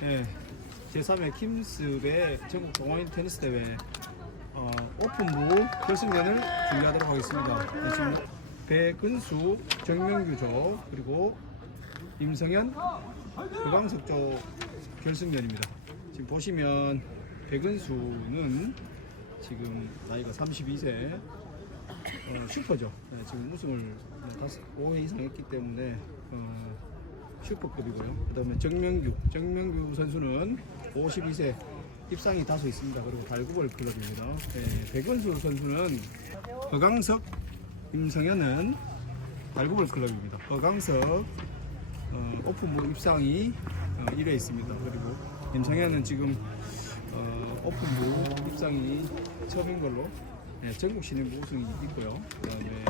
네, 제3회 킴스배 전국 동호인 테니스 대회 어, 오픈부 결승전을 준비하도록 하겠습니다. 네, 지금 배근수, 정명규 조 그리고 임성현, 유광석 조 결승전입니다. 지금 보시면 배근수는 지금 나이가 32세 어, 슈퍼죠. 네, 지금 우승을 5회 이상 했기 때문에 어, 슈퍼급이고요. 그다음에 정명규, 정명규 선수는 52세 입상이 다소 있습니다. 그리고 발구벌 클럽입니다. 네, 백원수 선수는 허강석, 임성현은 발구벌 클럽입니다. 허강석 어, 오픈부 입상이 어, 1회 있습니다. 그리고 임성현은 지금 어, 오픈부 입상이 처음인 걸로 네, 전국 신인부 우승이 있고요. 그다음에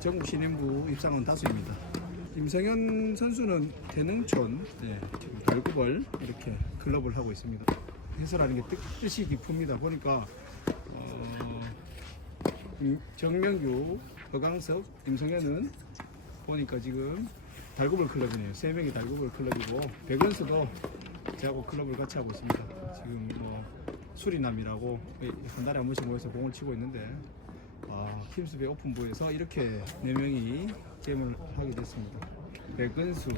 전국 신인부 입상은 다수입니다. 임성현 선수는 대능촌 네, 지금 발구벌 이렇게 클럽을 하고 있습니다. 해설하는 게 뜻, 뜻이 깊습니다. 보니까 어, 임- 정명규, 허강석, 임성현은 보니까 지금 달구벌 클럽이네요. 세 명이 달구벌 클럽이고 백원수도 저하고 클럽을 같이 하고 있습니다. 지금 뭐 수리남이라고 한 달에 한 번씩 모여서 공을 치고 있는데 아, 킴스베 오픈부에서 이렇게 네 명이 게임을 하게 됐습니다. 백은수,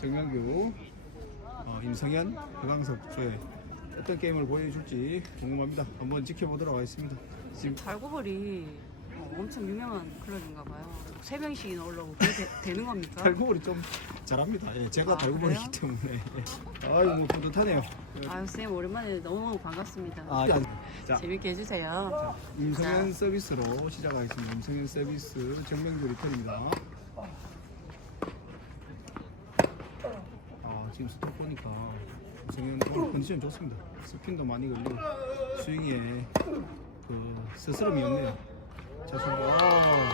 정명규, 어, 임성현, 허강석 조의 어떤 게임을 보여줄지 궁금합니다. 한번 지켜보도록 하겠습니다. 지금 달고벌이 어, 엄청 유명한 클럽인가 봐요. 세 명씩이나 올라오고 그게 되, 되는 겁니까? 달구벌이 좀 잘합니다. 예, 제가 아, 달구벌이기 때문에. 예. 아유, 뭐 뿌듯하네요. 아유 쌤 오랜만에 너무 반갑습니다. 아, 자, 재밌게 해주세요. 임성현 서비스로 시작하겠습니다. 임성현 서비스 정명규 리턴입니다. 아, 지금 스톱 보니까 오늘 컨디션 좋습니다. 스핀도 많이 걸리고 스윙에 그 스스럼이 없네요. 자, 선수 아,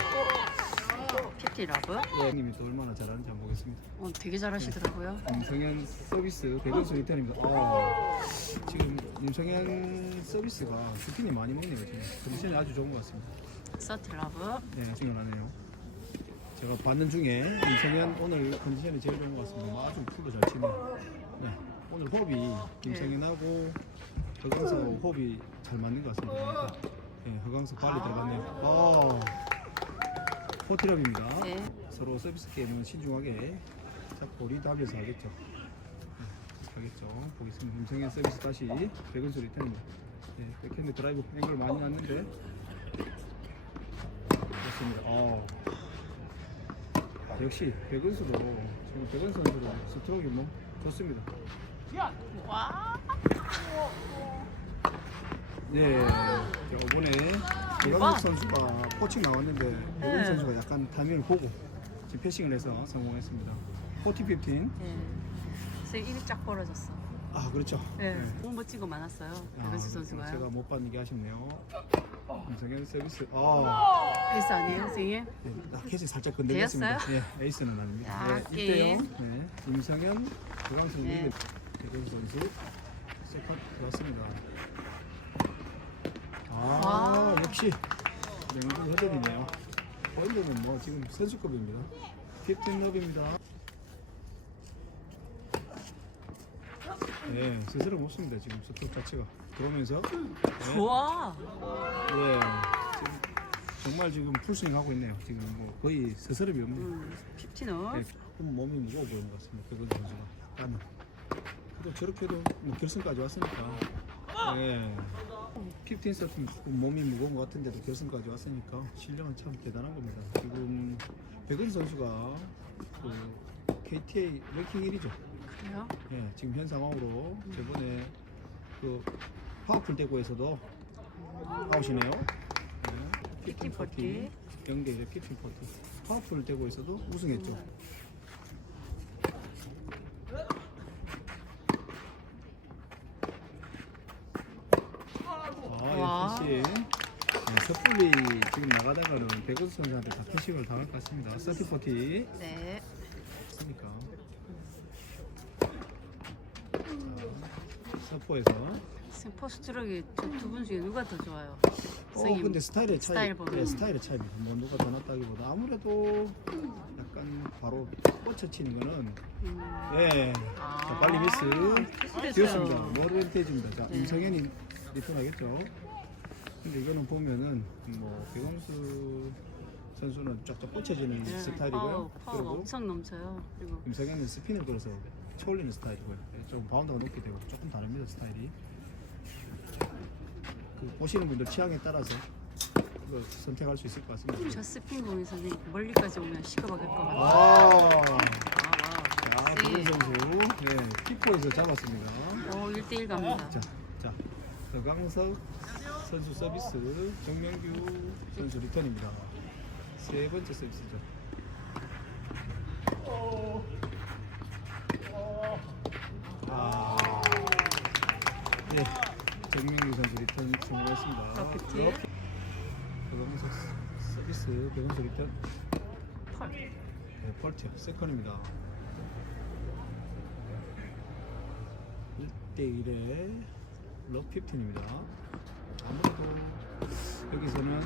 PT 러브. 형님이 또 얼마나 잘하는지 한번 보겠습니다. 어, 되게 잘하시더라고요. 임성현 서비스 백원수 리턴입니다. 아, 지금 임성현 서비스가 스핀이 많이 먹네요. 지금 컨디션이 아주 좋은 것 같습니다. 서티 러브. 네, 생각나네요. 제가 봤는 중에 임성현 오늘 컨디션이 제일 좋은 것 같습니다. 아주 풀로 잘 치네요. 네, 오늘 호흡이 김성현하고 허강석하고 호흡이 잘 맞는 것 같습니다. 네, 허강석 빨리 들어갔네요. 아, 포티럽입니다. 네. 서로 서비스 게임은 신중하게 잡고 리드하면서 하겠죠. 네, 하겠죠. 보겠습니다. 임성현 서비스 다시 백은수 리턴입니다. 네, 백핸드 드라이브 앵글 많이 났는데 좋습니다. 어. 역시 백은수도 지금 백은수 선수도 스트로크 뭐 좋습니다. 와. 네, 자, 이번에 이광석 선수가 코칭 나왔는데 백은수 네. 선수가 약간 타이밍을 보고 지금 패싱을 해서 성공했습니다. 40, 15. 네. 쌤 입이 쫙 벌어졌어. 아 그렇죠. 네. 네. 너무 멋진 거 많았어요. 아, 백은수 선수가요. 제가 못 받는 게 아쉽네요. 임성현 서비스. 아, 에이스 아니에요, 선생님? 네, 라켓이 살짝 건드렸습니다. 되었어요? 네, 에이스는 아닙니다. 야, 네, 게임. 1대0. 네, 임성현, 조광수 네. 백은수 선수 세컨 좋았습니다. 아, 와. 역시 명분 헤드이네요. 포인트는 뭐 지금 선수급입니다. 15럽입니다. 네, 스스로 없습니다. 지금 스톱 자체가 들어오면서 네. 우와. 예, 지금 정말 지금 풀스윙 하고 있네요. 지금 뭐 거의 스스럼이 없네요. 음. 네, 좀 몸이 무거워 보이는 것 같습니다. 백원 선수가. 땀은. 그래도 저렇게도 뭐 결승까지 왔으니까. 예. 15 서튼 몸이 무거운 것 같은데도 결승까지 왔으니까 실력은 참 대단한 겁니다. 지금 백은 선수가 그 KTA 랭킹 1위죠. 그래요? 예, 지금 현 상황으로 저번에 그 파워풀 대구에서도 아웃이네요. 네, 피팅 포티. 연계의 피팅 포티. 파워풀 대구에서도 우승했죠. 와. 아, 역시 네, 섣불리 지금 나가다가는 백우수 선수한테 다 패싱을 당할 것 같습니다. 서티 포티. 네. 있으니까. 자, 서포에서 쌤 포스트럭이 저두분 중에 누가 더 좋아요? 어, 선생님 근데 스타일의 차이, 스타일 보면. 네, 스타일의 차이입니다. 뭐 누가 더 낫다기보다 아무래도 약간 바로 뻗쳐 치는 거는 음. 예, 아, 자, 빨리 미스 됐어요. 뛰었습니다. 머르텐테이지입니다. 자, 네. 임성현이 리턴하겠죠. 근데 이거는 보면은 뭐 배광수 선수는 쫙쫙 꽂혀지는 네, 스타일이고요. 파워, 그리고 엄청 넘쳐요. 그리고 임성현은 스핀을 걸어서 쳐올리는 스타일이고요. 예, 좀 바운드가 높게 되고 조금 다릅니다 스타일이. 그 보시는 분들 취향에 따라서 그거 선택할 수 있을 것 같습니다. 저 스핀 공이 선생님 멀리까지 오면 시끄러울 것 같아요. 아, 아, 자, 도전 선수, 네, 피포에서 잡았습니다. 오, 1대1 갑니다. 자, 자, 서강석 선수 서비스, 정명규 선수 리턴입니다. 세 번째 서비스죠. 아, 네, 정명규 선수 리턴 성공했습니다. 서강석 서비스, 배원수 리턴. 펄. 네, 펄트 세컨입니다. 1대1의 럭15입니다. 아무래도 여기서는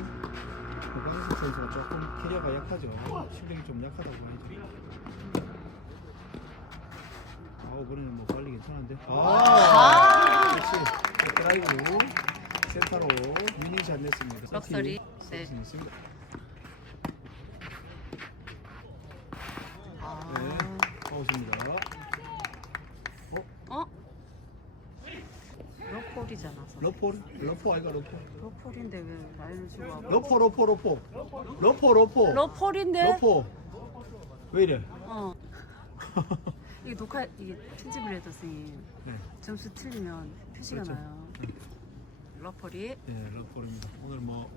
고강석 선수가 조금 캐리어가 약하죠. 실력이 좀 약하다고 하죠. 아우, 그러면 뭐 빨리 괜찮은데. 아! 그렇지. 드라이브 센터로 미니샷 냈습니다. 럭서리. 네. 네. 냈습니다. 아, 네, 아웃입니다. 어? 러포 러포 아이가 러포 러폴인데 왜 라인을 주고 하고? 러포 러포 러포 러포 러포 러폴인데? 러포 왜 이래? 어. 이게 녹화 이게 편집을 해도 선생님 네, 점수 틀리면 표시가 그렇죠. 나요. 러폴이 네 러포입니다. 오늘 뭐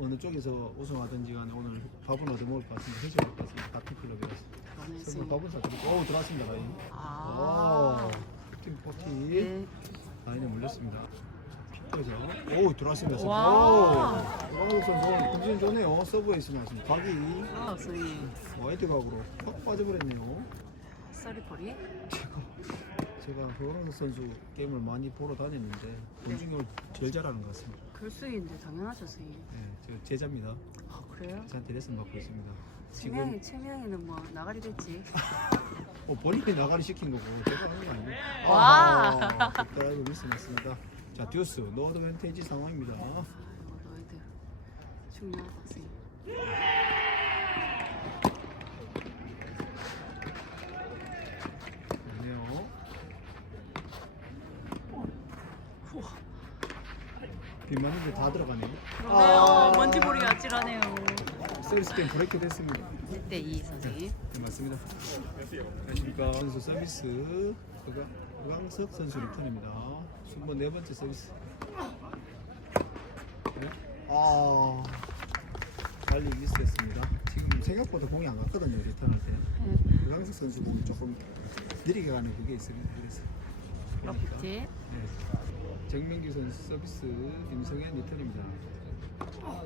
어느 쪽에서 우승하든지 간에 오늘 밥은 얻어 먹을 것 같습니다. 해줄 것 같습니다. 파티 클럽이라서 그러네 선물 선생님. 밥은 사드리고 오 들어왔습니다 라인. 아. 팀 포티 네. 라인에 물렸습니다. 피터죠. 오 들어왔습니다. 와. 오광석 선수 오늘 컨디션 좋네요. 서브에이스 나왔습니다. 각이 아, 선생님. 와이드 각으로 확 빠져버렸네요. 썰리폴이 제가 제가 허광석 선수 게임을 많이 보러 다녔는데 본중을 제일 잘하는 것 같습니다. 글수인데 당연하죠 선생님. 네, 저 제자입니다. 아 그래요? 저한테 레슨 받고 있습니다. 지금 최명이 최명이는 뭐 나가리 됐지. 어, 본인이 나가리 시킨 거고 제가 하는 거 아니에요? 와. 아, 드라이브 미스 났습니다. 자 듀스 노드 멘테이지 상황입니다. 어, 너희들 중요하다 선생님. 좋네요. 비 맞는데 다 들어가네요. 그러네요. 먼지 모리가 아찔하네요. 서비스 게임 브레이크 됐습니다. 1대2 선생님. 네, 맞습니다. 안녕하십니까. 선수 서비스 그가 우광석 선수 리턴입니다. 순번 네 번째 서비스. 네. 아 빨리 미스했습니다. 지금 생각보다 공이 안 갔거든요 리턴할 때. 네. 우광석 선수 공이 조금 느리게 가는 그게 있습니다. 그래서. 러프티. 네. 정민규 선수 서비스 임성현 리턴입니다. 아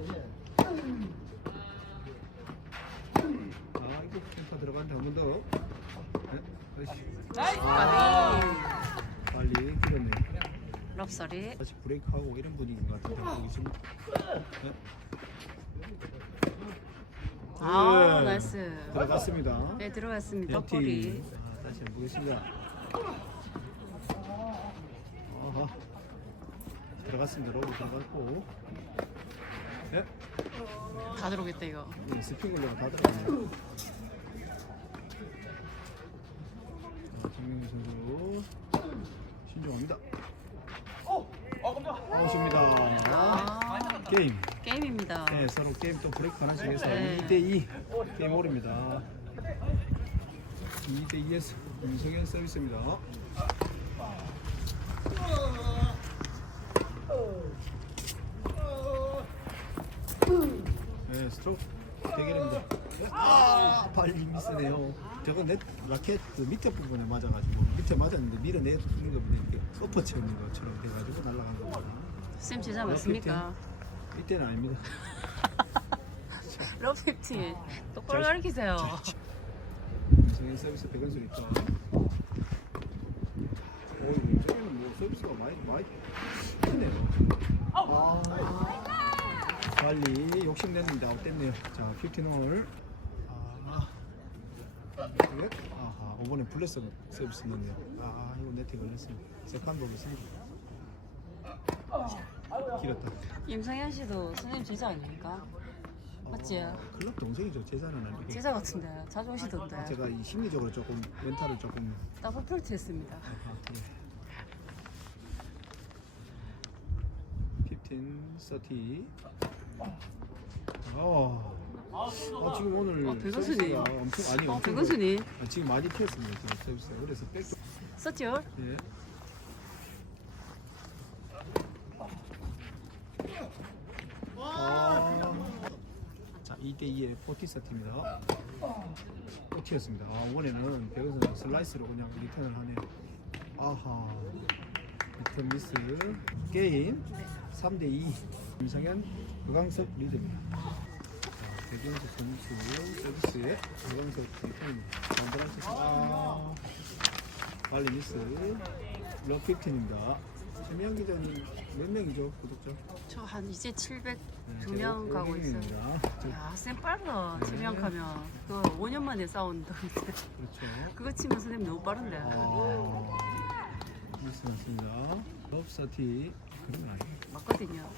이거 캠파 들어간다 한 번 더. 네. 아이씨. 빨리 길었네. 럽서리. 다시 브레이크하고 이런 분위기인 것 같은데 여기 지금. 네. 아 네. 나이스. 들어갔습니다. 네 들어갔습니다. enti. 러폴이. 아, 다시 한번 보겠습니다. 아하. 들어갔습니다. 로브 들어갔고. 네. 다 들어오겠다 이거. 네, 스핀 걸려가 다 들어가네요. 자, 정민규 선수 신중합니다. 아 게임. 게임입니다. 네, 서로 게임 또 브레이크 하나씩 해서 네. 2대2 게임 올입니다. 2대2에서 임성현 서비스입니다. 네, 스트로크 대결입니다. 아, 발리 미스네요. 저건 넷 라켓 그 밑에 부분에 맞아가지고 밑에 맞았는데 밀어내는 거보다 이렇게 엎어치는 것처럼 돼가지고 날아간 겁니다. 쌤 제자 맞습니까? 이때는 아닙니다. 러피티. 똑바로 가르치세요. 성인 서비스 백원수 있다. 오, 저기는 뭐 서비스가 많이 많이 크네요. 아, 빨리 욕심냈는데 아웃됐네요. 자, 15홀. 아, 넷. 아하, 5번에 블레스 서비스 넣네요. 아, 이거 네트 걸렸습니다. 세컨 보겠습니다. 길었다. 임상현 씨도 선생님 제자 아닙니까? 맞지? 어, 클럽 동생이죠. 제자는 아니고. 제자 같은데 자주 오시던데 제가 이 심리적으로 조금 멘탈을 조금 더블 폴트 했습니다 아하, 예. 15, 30. 어. 아, 지금 오늘 어, 백원순이. 서비스가 엄청 아니 어 엄청 백원순이 아, 지금 많이 튀었습니다. 지금 그래서 백 좀- 썼죠? 예. 아. 자, 2대 2의 포티 세트입니다. 포티였습니다. 아, 이번에는 백은선 슬라이스로 그냥 리턴을 하네요. 아하. 리턴 미스. 게임 3대 2. 임상현, 유광석 리드입니다. 자, 백은선 선수 서비스에 유광석 리턴입니다. 만들어서 아. 빨리 미스. 럭키틴입니다. 최미영 기자님 몇 명이죠 구독자? 저 한 이제 700 네, 두명 가고 있어요. 야, 쌤 빠르다. 네. 치명 가면 그거 5년 만에 싸운다. 그렇죠. 그거 치면 선생님 너무 빠른데. 아, 맞습니다. 럽사티 그런 거 아니에요? 맞거든요.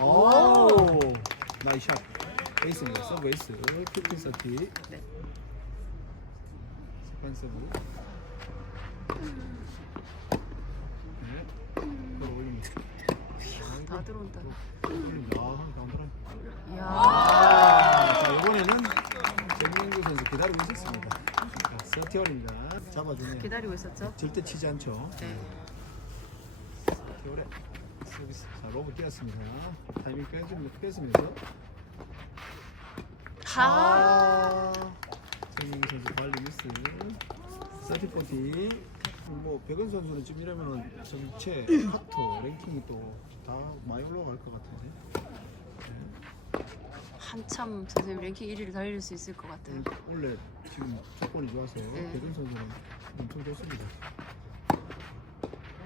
오, 나이스 샷. 에이스입니다. 서브 에이스. 큐틴 사티. 네. 세컨 서브. 네. 바로 올립니다. 다 들어온다. 아, 이야. 아, 자 이번에는 정민규 선수 기다리고 있었습니다. 자, 서티얼입니다. 잡아주네요. 기다리고 있었죠? 절대 치지 않죠. 네. 서티얼에 서비스. 자 로브 뛰었습니다. 타이밍 빼주면 뺐으면서. 하. 정민규 선수 발리 미스. 서티 포티. 뭐 백은 선수는 지금 이러면은 전체 카토 랭킹이 또 다 많이 올라갈 것 같은데. 한참 선생님 랭킹 1위를 달릴 수 있을 것 같아요. 원래 지금 조건이 좋아서 네. 백은 선수는 엄청 좋습니다.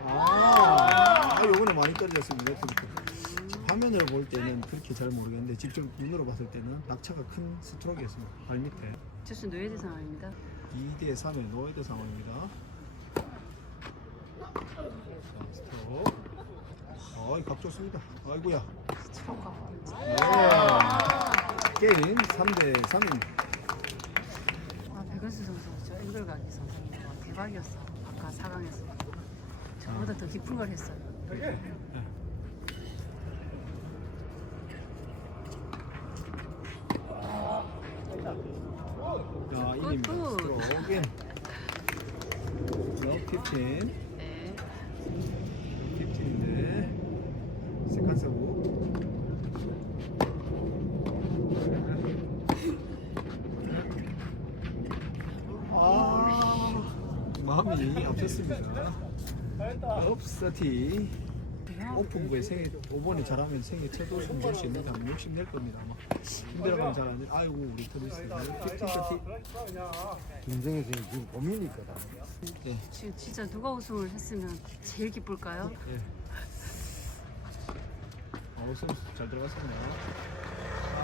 아, 아 요번에 많이 떨어졌습니다. 지금 화면으로 볼 때는 그렇게 잘 모르겠는데 직접 눈으로 봤을 때는 낙차가 큰 스트로크였습니다. 발 밑에 저수 노예대 상황입니다. 2대 3의 노이드 상황입니다. 자. 아이 각 좋습니다. 아이고야. 네. 게임 3대 3입니다. 아, 백은수 선수 저 앵글 가기 선생님 와, 대박이었어. 아까 4강에서. 저보다 더 깊은 걸 했어요. 자, 인입니다. 굿, 굿. 스트로크. 럭 15. 네. 15인데 세컨 서브 아 마음이 앞섰습니다 업서티 오픈부에 생애 5번에 잘하면 생애 첫 우승 줄수 있는데 한 욕심 낼 겁니다 아마 힘들어가면 돼. 아이고 우리 터비스 15 서티 인생에서 지금 고민이 있거든. 네. 지금 진짜 누가 우승을 했으면 제일 기쁠까요? 예. 어, 우승 잘 들어갔습니다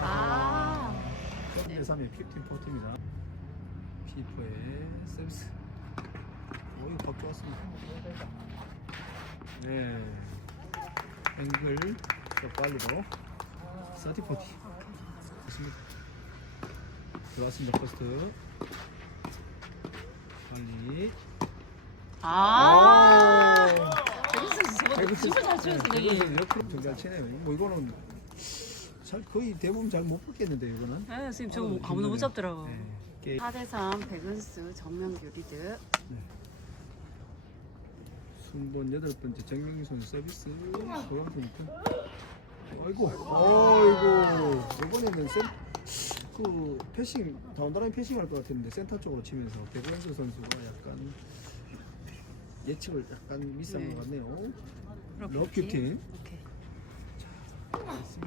아. 3대 3의 15 포트입니다. 피퍼의 서비스. 오, 이거 각 좋았습니다. 네. 앵글 더 빨리로 서티 포티. 좋습니다. 들어왔습니다. 포스트. 빨리. 아. 진짜 잘 쳐요, 선생님. 백은수 옆으로 좀잘 치네요. 뭐 이거는 잘 거의 대부분 잘 못 붙겠는데 이거는. 네, 선생님 어, 저거 아무도 못. 잡더라고. 네. 게임. 4대3 백은수 정명규 리드. 순번 여덟 번째 정명희 선수 서비스. 리턴 아이고. 아이고. 이번에는 센, 그 패싱 다운다라인 패싱 할 것 같았는데 센터 쪽으로 치면서 백원수 선수가 약간 예측을 약간 미스한 네. 것 같네요. 럭키 럭키 팀. 오케이.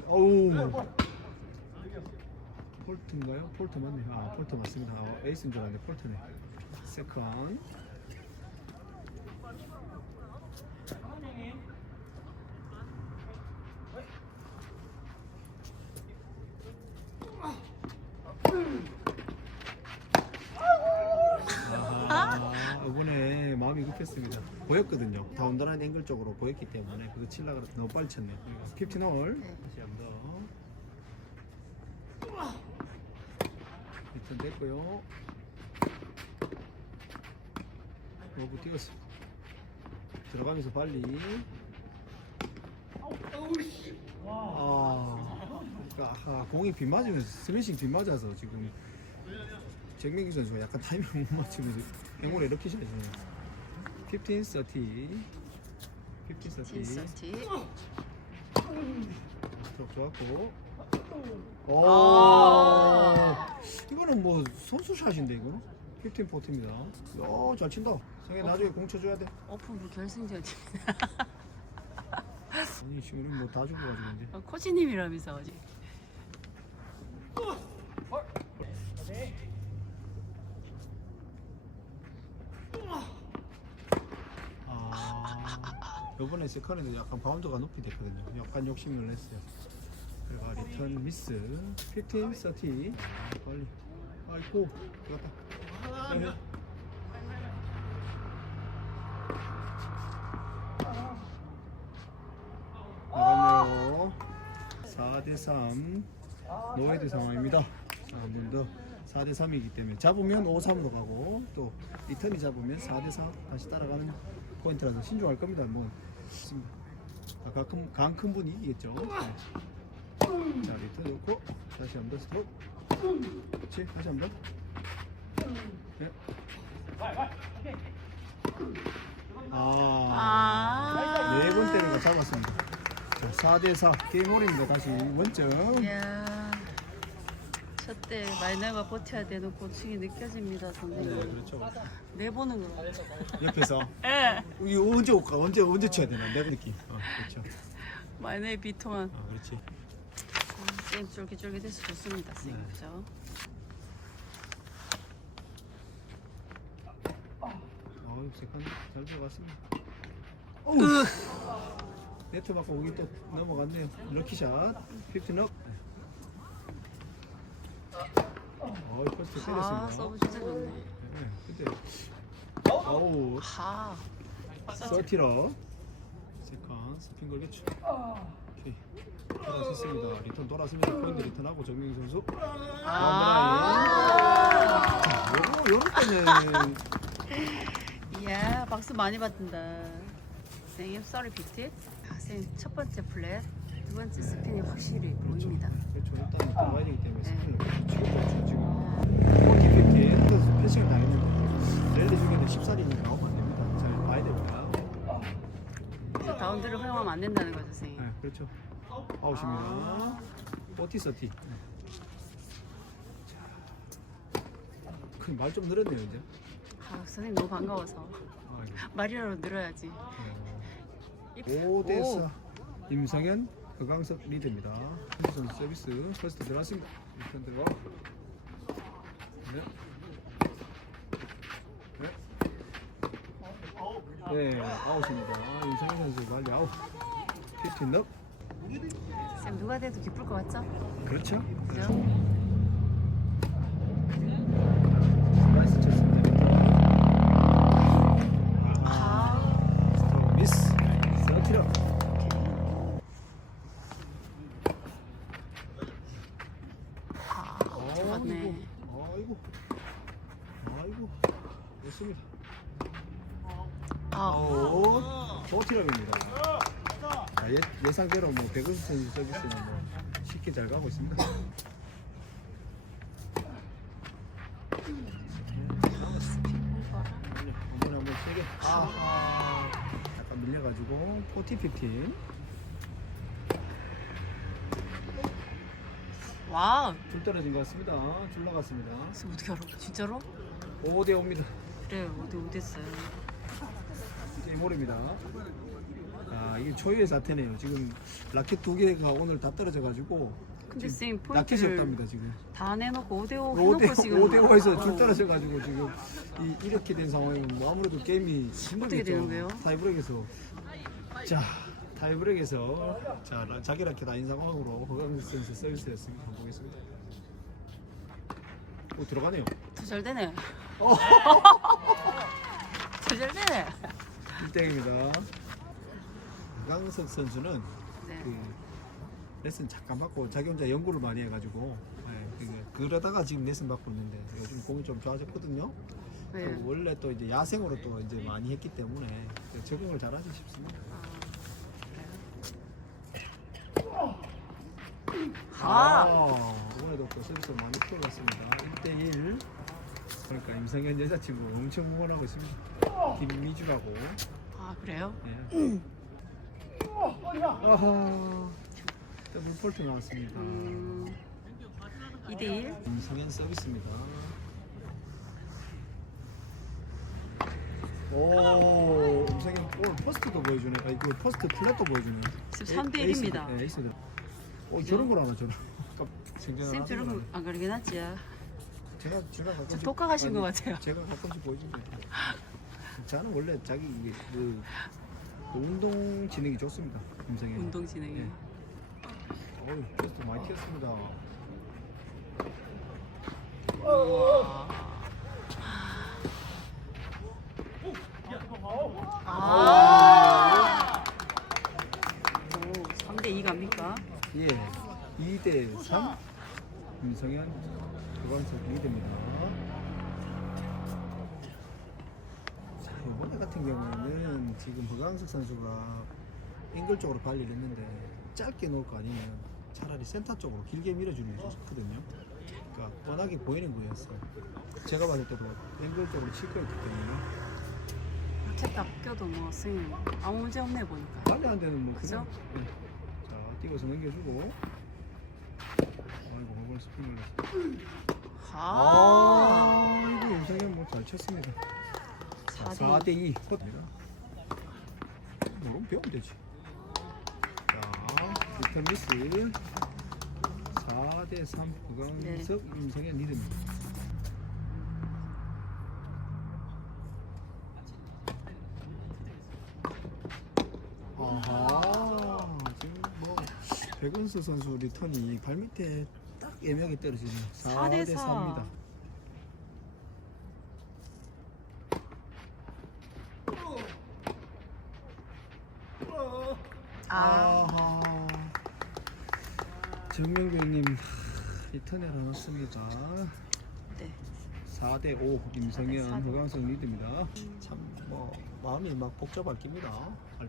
어우. 폴트인가요? 폴트 맞네요 아 폴트 맞습니다. 아, 에이스인 줄 알았는데 폴트네. 세컨 했습니다. 보였거든요. 다운다라는 앵글 쪽으로 보였기 때문에 그거 칠라가 너무 빨리 쳤네요. 15홀 네. 다시 한 번. 리턴 됐고요. 로브 뛰었어. 들어가면서 빨리. 아, 아하, 공이 빗 맞으면서 스매싱 빗 맞아서 지금 정명기 선수가 약간 타이밍 못 맞추면서 앵골에 이렇게 시야죠 15, 30 15, 30 진서티. 쪽 좋았고. 오. 아. 이거는 뭐 선수샷인데 이거 15, 40입니다. 야잘 친다. 성현 나중에 공 쳐줘야 돼. 오픈부 결승전. 아니 지금 우리 뭐다 주고 가지고 이제. 어, 코치님이라면서 어제. 아 요번에 세컨에도 약간 바운드가 높이 됐거든요. 약간 욕심을 냈어요. 그래가 리턴 미스. 15, 30 빨리. 아이고 들어갔다. 네. 나갔네요. 4대3 노헤드 상황입니다. 한번 더 4대 3이기 때문에 잡으면 5 3로 가고 또 리턴이 잡으면 4대 4 다시 따라가는 포인트라서 신중할 겁니다. 뭐 있습니다. 아까 큰, 강큰 분이 이기겠죠. 네. 자 리턴 놓고 다시 한번 스톱. 그렇지 다시 한 번. 네. 아, 아. 네 번째를 다 잡았습니다. 자, 4대 4 게임홀입니다. 다시 원점. 이야. 첫때 마이너가 버텨야 되는 고충이 느껴집니다, 네, 선생님. 그렇죠. 내보는 거. 옆에서 예. 이거 언제 올까? 언제 언제 쳐야 되나? 내가 느낌. 어, 그렇죠. 마이너의 비통한 어, 그렇지. 아, 게임 쫄깃쫄깃해서 좋습니다, 선생님. 네. 그죠? 어, 세컨 잘 들어갔습니다. 네트 맞고 오기 또 넘어갔네요. 럭키샷, 15 업. 어, 포스트 아, 때렸습니다. 서브 진짜 좋네. 네, 근데 어우, 하. 30업. 세컨, 스핀 걸겠죠. 오케이. 돌아섰습니다. 리턴 돌았습니다. 포인트 리턴하고 정명희 선수. 아. 자, 요럴 때는 이야, 박수 많이 받는다. 선생님, 썰이 비트. 아, 선생님, 첫 번째 플랫, 두 번째 스핀이 확실히 보입니다. 때문에 네. 스피를 치고 있죠 지금. 40, 50, 패싱을 당했는데 랠리 중에는 10살이니까 오면 안 됩니다. 잘 봐야 됩니다. 그래서 다운드를 허용하면 안 된다는 거죠, 선생님. 네, 그렇죠. 아웃입니다. 40, 30. 말좀 늘었네요 이제. 아, 선생님 너무 반가워서. 아이고. 말이라도 늘어야지. 어, 5대 4. 임성현, 허 강석 리드입니다. 선수 서비스 퍼스트 들어갔습니다. 일단 들어가. 네. 네. 네, 아웃입니다. 임성현 선수 빨리 아웃. 피팅 업. 쌤 누가 돼도 기쁠 것 같죠? 그렇죠. 그죠? 아이고. 아이고. 좋습니다. 아, 아웃. 포티럽입니다. 아, 예, 예상대로 뭐 백은수 선수 서비스는 뭐 쉽게 잘 가고 있습니다. 한번에 한번 세게. 아하. 약간 밀려가지고 포티 와우. 줄 떨어진 것 같습니다. 줄 나갔습니다. 쌤 어떻게 알아? 진짜로? 5대 5입니다. 그래, 어디 어딨어요? 게임홀입니다. 아 이게 초유의 사태네요. 지금 라켓 두 개가 오늘 다 떨어져가지고 근데 지금 쌤 라켓이 포인트를 없답니다 지금. 다 내놓고 5대5 5대 해놓고 지금 5대 5에서 줄 떨어져가지고 지금 이, 이렇게 된 상황이면 뭐 아무래도 게임이 힘들겠죠. 되는 거예요? 타이브렉에서 자 타이브렉에서 자 라- 자기 라켓 아닌 상황으로 허강 선수 서비스였습니다. 한번 보겠습니다. 오 들어가네요. 더잘 되네. 어. 더잘 되네. 1등입니다. 강석 선수는 네. 그 레슨 잠깐 받고 자기 혼자 연구를 많이 해가지고 예, 그게 그러다가 지금 레슨 받고 있는데 요즘 공이 좀 좋아졌거든요. 네. 또 원래 또 이제 야생으로 또 이제 많이 했기 때문에 적응을 잘하지 싶습니다. 아, 이번에도 또 서비스 많이 풀어갔습니다. 1대1 그러니까 임성현 여자친구 엄청 응원하고 있습니다. 김미주라고. 아 그래요? 예. 아하 더블 폴트 나왔습니다. 음, 2대1 임성현 서비스입니다. 오, 임성현 오늘 포스트도 보여주네. 아, 이거 포스트 플랫도 보여주네. 13대 에이스, 1입니다. 네, 에이스다. 오, 저런 걸 하나 저런. 쌤 저런 거안 가르쳐놨지? 제가 제가 가끔씩 좀 독학하신 것 같아요. 제가 가끔씩 보여줍니다. 저는 원래 자기 이게 그, 그 운동 지능이 좋습니다. 임성현. 운동 진행이. 예. 어이, 테스트 많이 튀었습니다. 아. 예, 2대 3 임성현 그관석 리드입니다. 자 이번에 같은 경우에는 지금 허강석 선수가 앵글 쪽으로 발리를 했는데 짧게 놓을 거 아니면 차라리 센터 쪽으로 길게 밀어주는 게 좋거든요. 그러니까 뻔하게 보이는 거였어. 제가 봤을 때도 앵글 쪽으로 칠 거였기 때문에 이렇게 딱 껴도 뭐 스윙 아무 문제 없네 보니까. 빨리 안 되는 뭐 그죠? 네. 자 띄워서 넘겨주고 아이고 이번 스피닝을 했어. 아. 아, 이거 임성현 뭐잘 쳤습니다. 4대 4대 2 코드입니다. 너무 배우면 되지. 자, 리턴 미스 4대 3 구강석 임성현 리드입니다. 아하, 백은수 선수 리턴이 발 밑에 딱 애매하게 떨어지는 4대 4대 4. 4입니다. 아. 아하. 정명규 형님 리턴에 나눴습니다. 네. 4대 5 임성현 4대 4. 허강성 리드입니다. 참 뭐 마음이 막 복잡할 깁니다. 할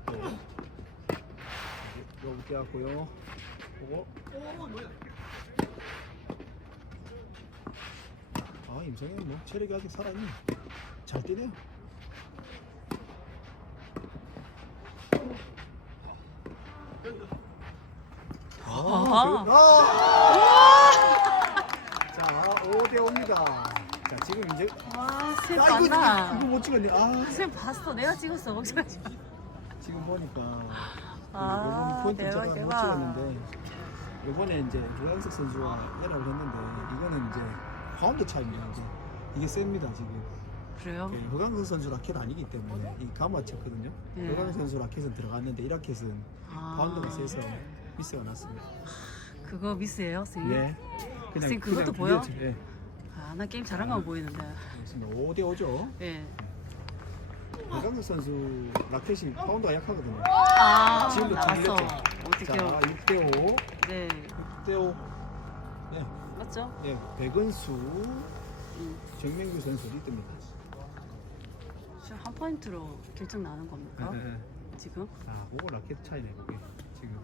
때. 여기 떼었고요. 보고. 아 임성현 뭐 체력이 아직 살아있네. 잘 뛰네요. 그- 아! 자, 5대 5입니다. 자, 지금 이제 와, 쌤 아, 이거, 봤나? 이거 못 찍었네. 아, 쌤 봤어. 내가 찍었어. 걱정하지 마. 지금 보니까 아, 이번 포인트 대박, 제가 못 대박. 찍었는데 이번에 이제 노양석 선수가 에러를 했는데 이거는 이제 파운드 차입니다. 이제 이게 셉니다 지금. 그래요? 예, 허강석 선수 라켓 아니기 때문에 이 가마 쳤거든요. 예. 허강석 선수 라켓은 들어갔는데 이 라켓은 아. 파운드가 세서 미스가 났습니다. 그거 미스예요, 쌤? 예. 선생님, 그것도 보여? 예. 아, 나 게임 잘한 거 보이는데. 그렇습니다. 5대 5죠. 예. 허강석 선수 라켓이 파운드가 약하거든요. 아, 지금도 나갔어. 자, 어떡해요? 6대 5. 네. 6대 5. 네. 맞죠? 네, 백은수, 음. 정명규 선수 리드입니다. 지금 한 포인트로 결정 나는 겁니까? 네, 네. 지금? 아, 그거 라켓 차이네, 그게. 지금.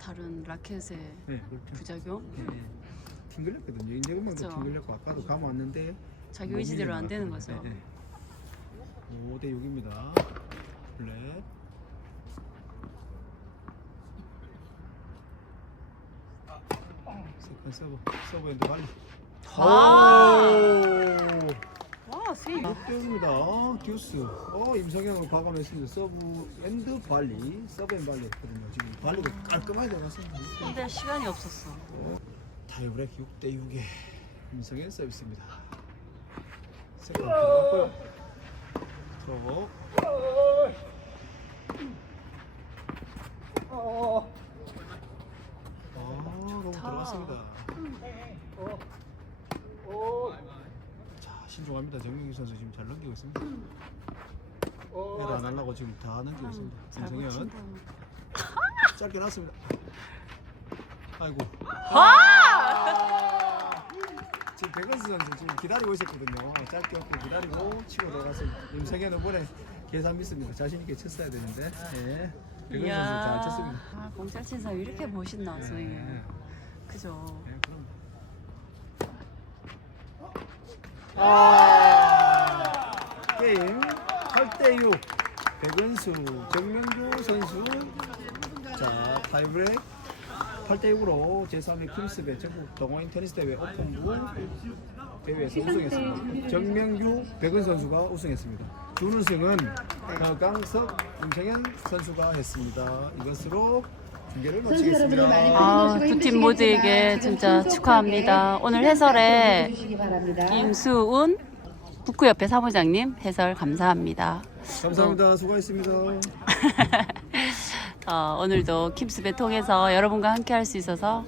다른 라켓의 네, 그렇죠. 부작용? 네, 네. 튕글렸거든요. 이제 금방도 그쵸. 튕글렸고, 아까도 감 왔는데. 자기 의지대로 안 되는 거죠. 네, 네. 5대 6입니다. 블랙. 세컨 서브, 서브 엔드 발리. 와! 오! 와, 스윙. 롯데입니다. 듀스. 어, 임성형을 과감했습니다. 서브 앤드 발리. 서브 앤 발리 했거든요. 지금 발리가 깔끔하게 들어갔습니다. 근데 시간이 없었어. 타이브렉 6대 6의 임성현 서비스입니다. 세컨 들어갔고요. 서브. 아, 너무. 들어갔습니다. 자, 신중합니다. 정민기 선수 지금 잘 넘기고 있습니다. 에라 하나 달라고 지금 다 넘기고 있습니다. 잘 김성현 붙인다. 짧게 났습니다. 아이고. 와! 백은수 선수 지금 기다리고 있었거든요. 짧게 없고 기다리고 치고 들어갔습니다. 김성현은 이번에 계산 믿습니다. 자신 있게 쳤어야 되는데. 예. 백은수 선수 잘 쳤습니다. 아, 공잘 친 사람 이렇게 멋있나, 스윙을. 예. 그죠. 네, 그럼. 아, 게임 8대6 백은수 정명규 선수 자 타이브레이크 8대 6으로 제3회 킴스배 전국 동호인 테니스 대회 오픈부 대회에서 우승했습니다. 정명규 백은수 선수가 우승했습니다. 준우승은 강석 임성현 선수가 했습니다. 이것으로 중계를 마치겠습니다. 아, 두 팀 모두에게 진짜 축하합니다. 오늘 해설에 김수운 북구협회 사무장님 해설 감사합니다. 감사합니다. 수고하셨습니다. 어, 오늘도 킴스배 통해서 여러분과 함께 할 수 있어서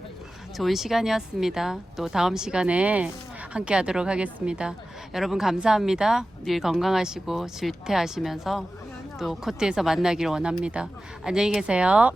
좋은 시간이었습니다. 또 다음 시간에 함께 하도록 하겠습니다. 여러분 감사합니다. 늘 건강하시고 질퇴하시면서 또 코트에서 만나기를 원합니다. 안녕히 계세요.